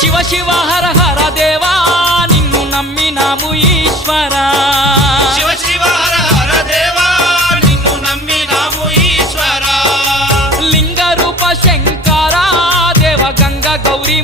శివ శివ హర హర దేవా నిన్ను నమ్మినాము ఈశ్వరా శివ శివ హర హర దేవా నిన్ను నమ్మినాము ఈశ్వరా లింగ రూప శంకరా దేవ గంగ గౌరీ